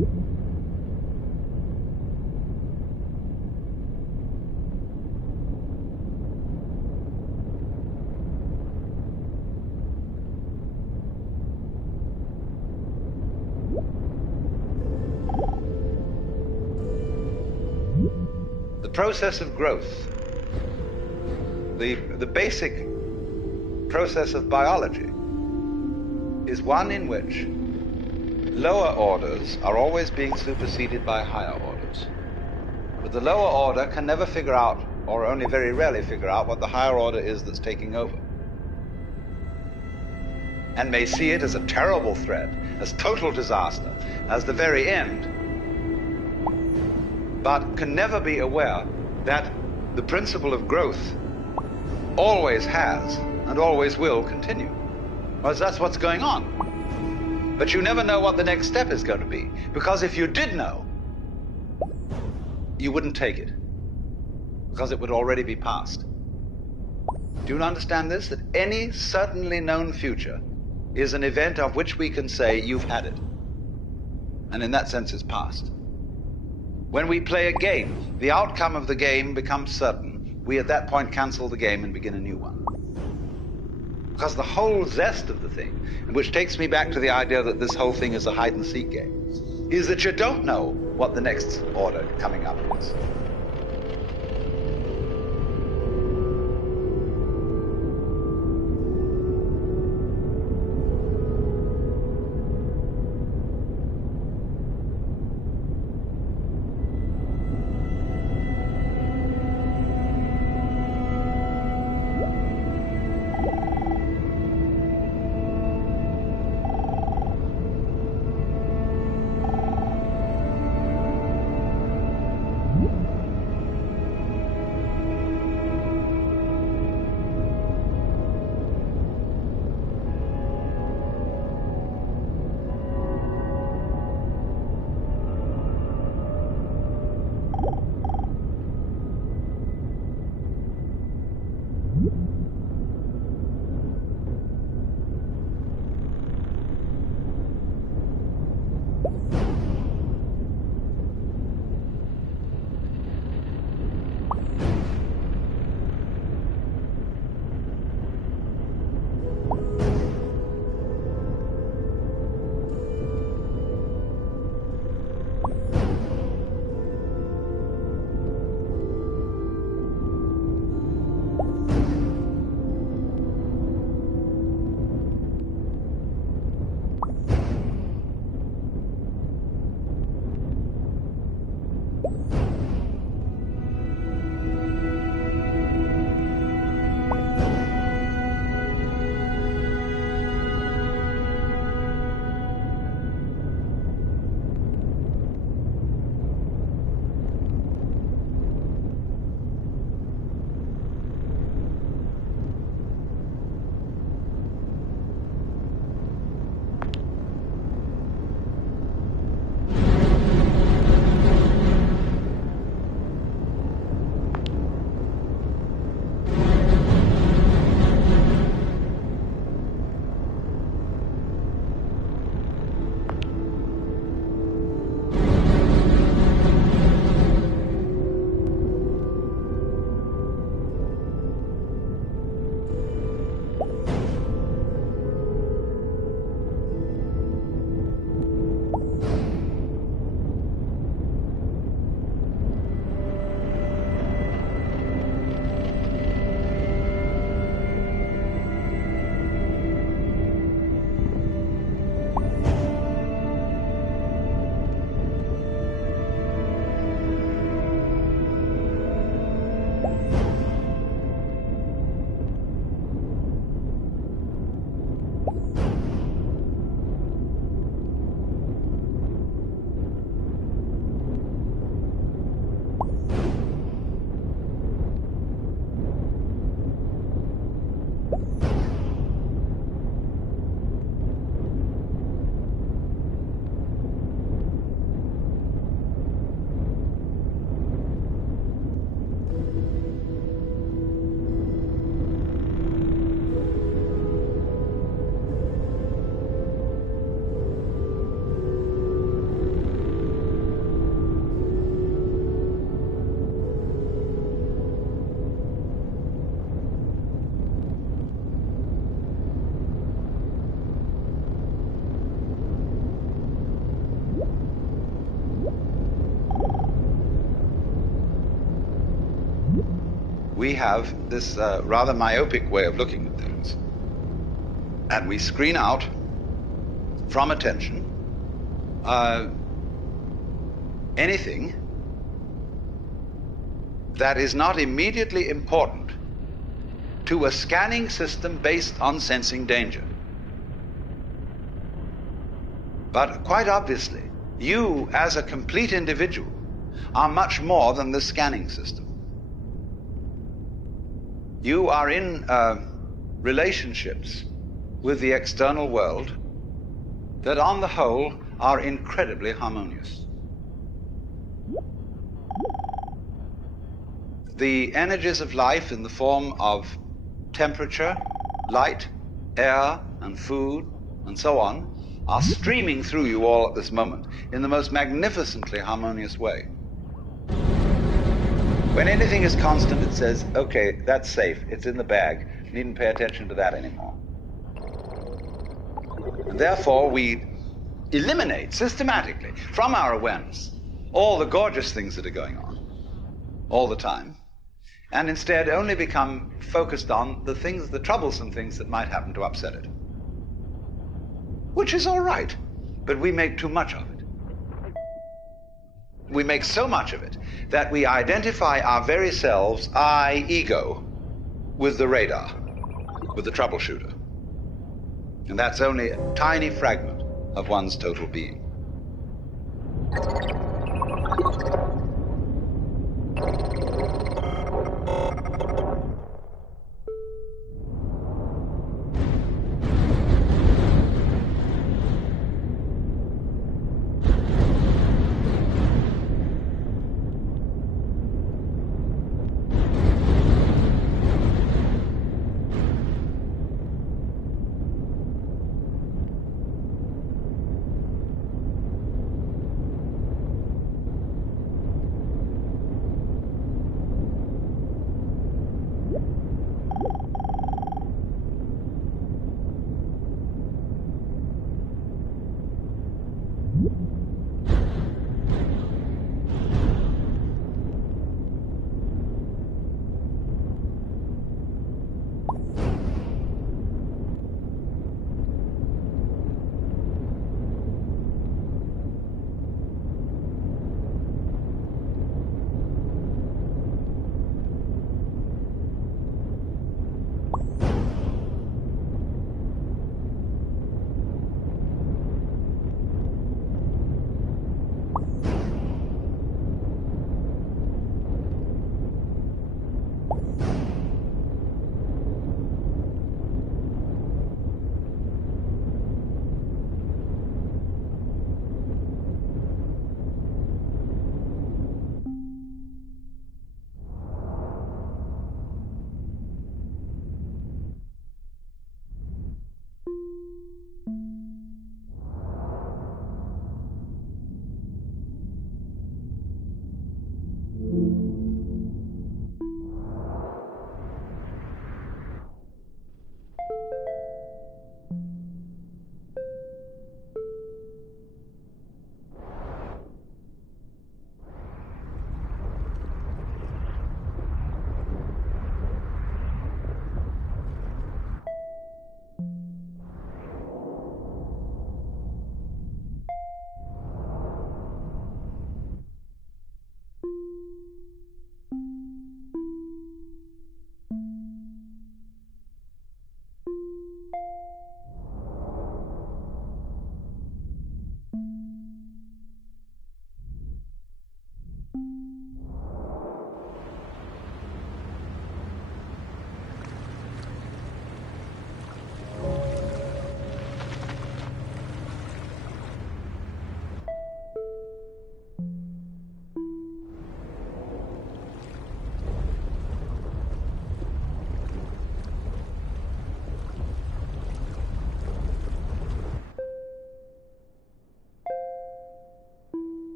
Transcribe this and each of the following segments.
The process of growth, the basic process of biology, is one in which lower orders are always being superseded by higher orders. But the lower order can never figure out, or only very rarely figure out, what the higher order is that's taking over. And may see it as a terrible threat, as total disaster, as the very end, but can never be aware that the principle of growth always has and always will continue. Because that's what's going on. But you never know what the next step is going to be. Because if you did know, you wouldn't take it. Because it would already be past. Do you understand this? That any certainly known future is an event of which we can say, you've had it. And in that sense, it's past. When we play a game, the outcome of the game becomes certain. We at that point cancel the game and begin a new one. Because the whole zest of the thing, which takes me back to the idea that this whole thing is a hide-and-seek game, is that you don't know what the next order coming up is. we have this rather myopic way of looking at things. And we screen out from attention anything that is not immediately important to a scanning system based on sensing danger. But quite obviously, you as a complete individual are much more than the scanning system. You are in relationships with the external world that on the whole are incredibly harmonious. The energies of life in the form of temperature, light, air, and food, and so on, are streaming through you all at this moment in the most magnificently harmonious way. When anything is constant, it says, okay, that's safe, it's in the bag, you needn't pay attention to that anymore. And therefore, we eliminate systematically from our awareness all the gorgeous things that are going on all the time, and instead only become focused on the things, the troublesome things that might happen to upset it. Which is all right, but we make too much of it. We make so much of it that we identify our very selves, I, ego, with the radar, with the troubleshooter. And that's only a tiny fragment of one's total being.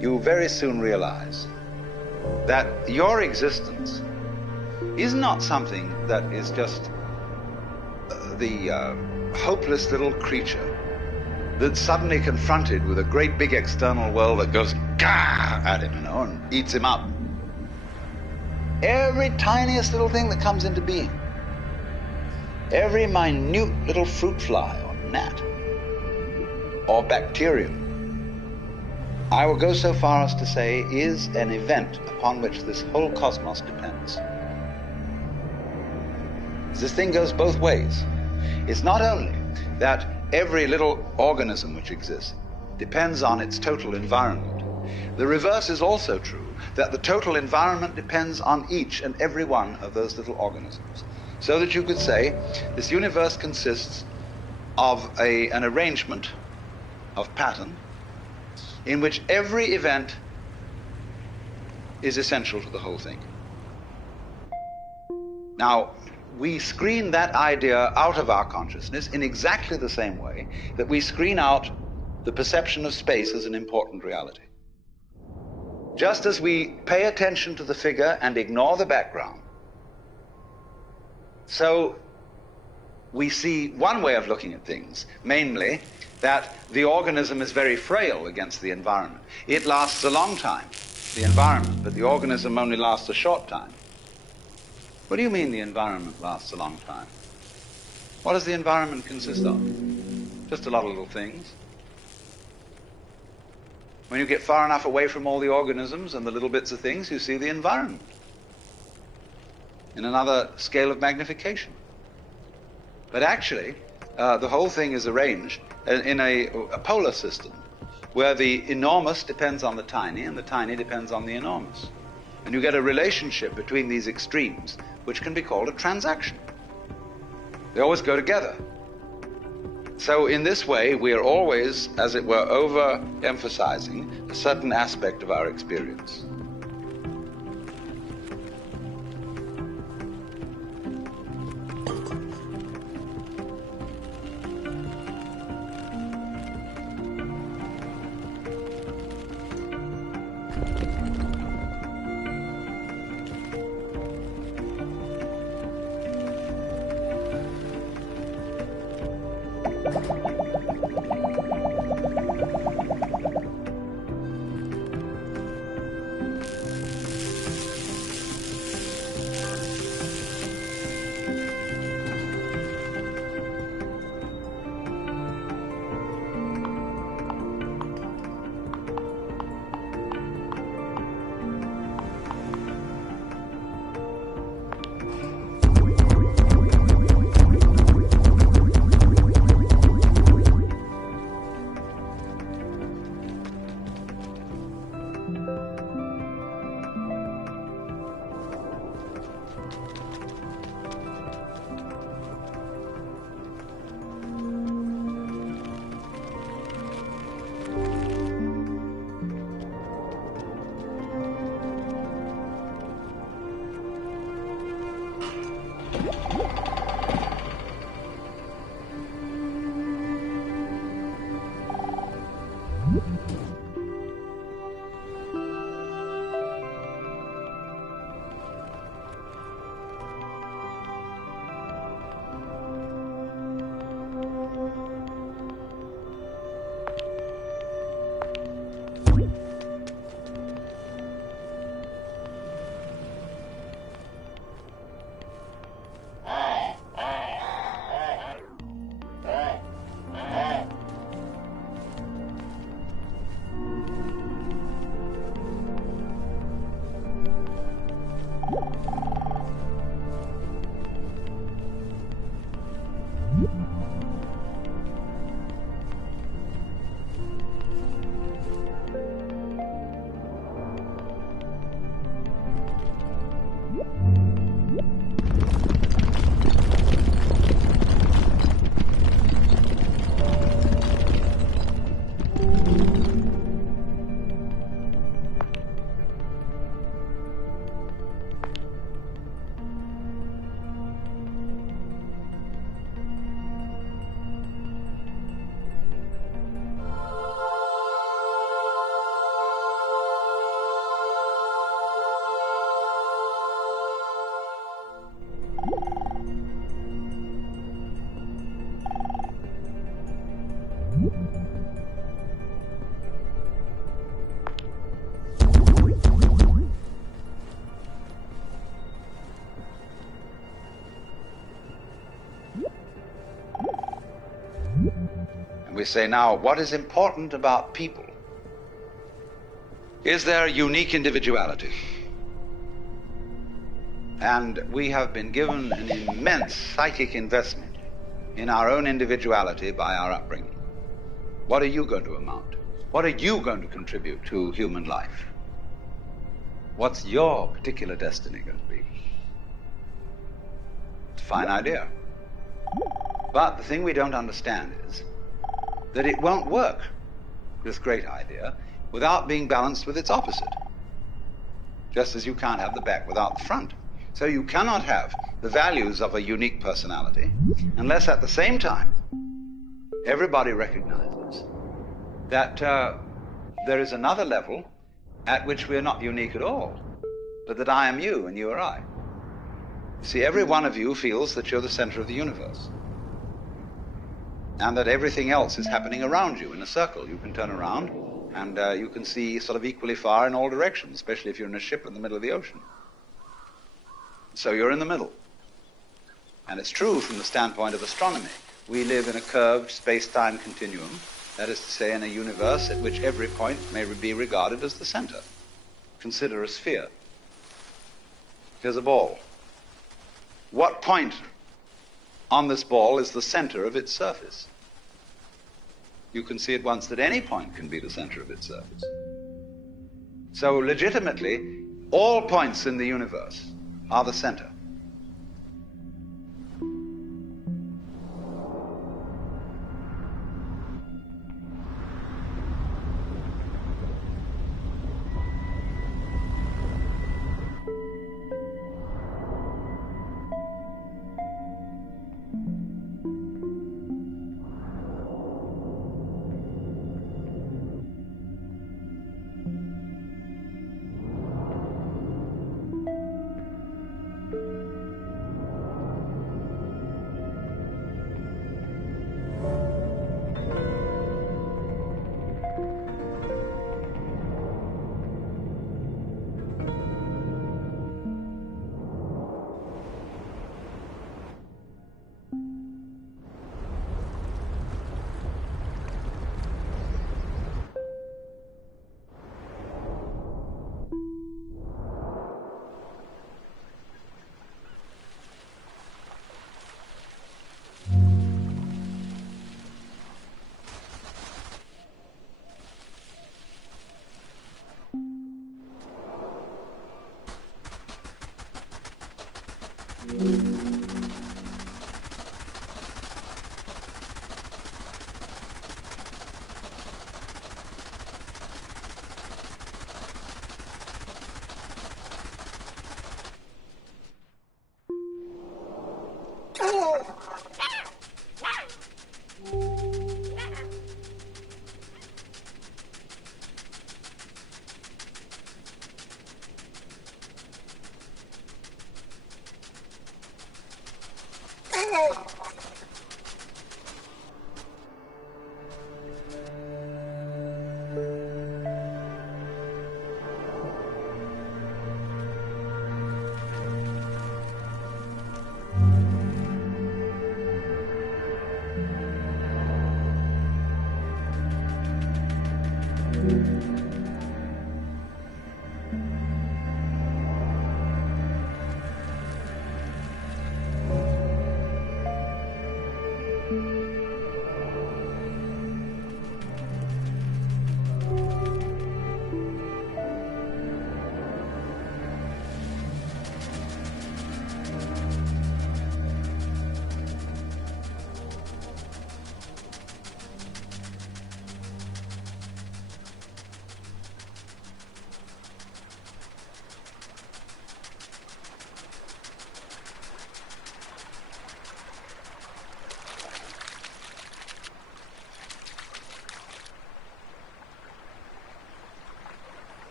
you very soon realize that your existence is not something that is just the hopeless little creature that's suddenly confronted with a great big external world that goes gah at him, and eats him up. Every tiniest little thing that comes into being, every minute little fruit fly or gnat or bacterium, I will go so far as to say is an event upon which this whole cosmos depends. This thing goes both ways. It's not only that every little organism which exists depends on its total environment. The reverse is also true, that the total environment depends on each and every one of those little organisms. So that you could say this universe consists of an arrangement of pattern in which every event is essential to the whole thing. Now, we screen that idea out of our consciousness in exactly the same way that we screen out the perception of space as an important reality. Just as we pay attention to the figure and ignore the background, so we see one way of looking at things, mainly that the organism is very frail against the environment. It lasts a long time, the environment, but the organism only lasts a short time. What do you mean the environment lasts a long time? What does the environment consist of? Just a lot of little things. When you get far enough away from all the organisms and the little bits of things, you see the environment in another scale of magnification. But actually, the whole thing is arranged in a polar system where the enormous depends on the tiny and the tiny depends on the enormous. And you get a relationship between these extremes, which can be called a transaction. They always go together. So in this way, we are always, as it were, overemphasizing a certain aspect of our experience. We say now, what is important about people is their unique individuality. And we have been given an immense psychic investment in our own individuality by our upbringing. What are you going to amount? What are you going to contribute to human life? What's your particular destiny going to be? It's a fine idea. But the thing we don't understand is that it won't work, this great idea, without being balanced with its opposite. Just as you can't have the back without the front. So you cannot have the values of a unique personality unless at the same time everybody recognizes that there is another level at which we are not unique at all, but that I am you and you are I. See, every one of you feels that you're the center of the universe and that everything else is happening around you in a circle. You can turn around and you can see sort of equally far in all directions, especially if you're in a ship in the middle of the ocean. So you're in the middle. And it's true from the standpoint of astronomy. We live in a curved space-time continuum, that is to say in a universe at which every point may be regarded as the center. Consider a sphere. Here's a ball. What point on this ball is the center of its surface? You can see at once that any point can be the center of its surface. So legitimately, all points in the universe are the center.